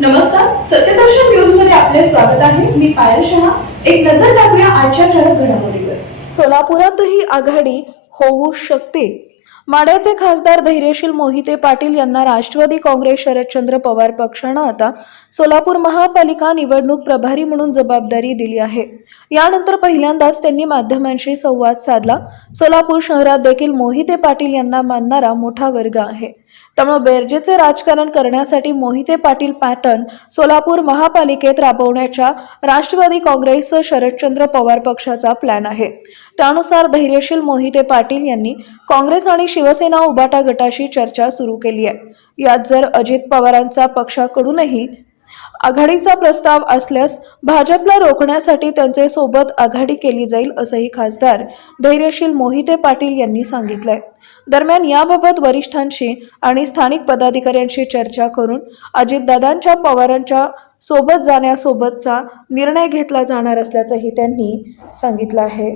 नमस्कार, सत्यदर्शन न्यूज मध्ये आपले स्वागत आहे. मी पायल शहा. एक नजर टाकूया आजच्या ठळक घडामोडीवर. सोलापुरातही आघाडी होऊ शकते. माढ्याचे खासदार धैर्यशील मोहिते पाटील यांना राष्ट्रवादी काँग्रेस शरदचंद्र पवार पक्षानं आता सोलापूर महापालिका निवडणूक प्रभारी म्हणून जबाबदारी दिली आहे. यानंतर पहिल्यांदाच त्यांनी माध्यमांशी संवाद साधला. सोलापूर शहरात देखील मोहिते पाटील यांना मानणारा मोठा वर्ग आहे. त्यामुळे बेरजेचे राजकारण करण्यासाठी मोहिते पाटील पॅटर्न सोलापूर महापालिकेत राबवण्याचा राष्ट्रवादी काँग्रेस शरदचंद्र पवार पक्षाचा प्लॅन आहे. त्यानुसार धैर्यशील मोहिते पाटील यांनी काँग्रेस आणि शिवसेना उबाटा गटाशी चर्चा सुरू केली आहे. यात जर अजित पवारांचा पक्षाकडूनही आघाडीचा प्रस्ताव असल्यास भाजपला रोखण्यासाठी त्यांचे सोबत आघाडी केली जाईल असंही खासदार धैर्यशील मोहिते पाटील यांनी सांगितलंय. दरम्यान याबाबत वरिष्ठांशी आणि स्थानिक पदाधिकाऱ्यांशी चर्चा करून अजितदादांच्या पवारांच्या सोबत जाण्यासोबतचा निर्णय घेतला जाणार असल्याचंही त्यांनी सांगितलं आहे.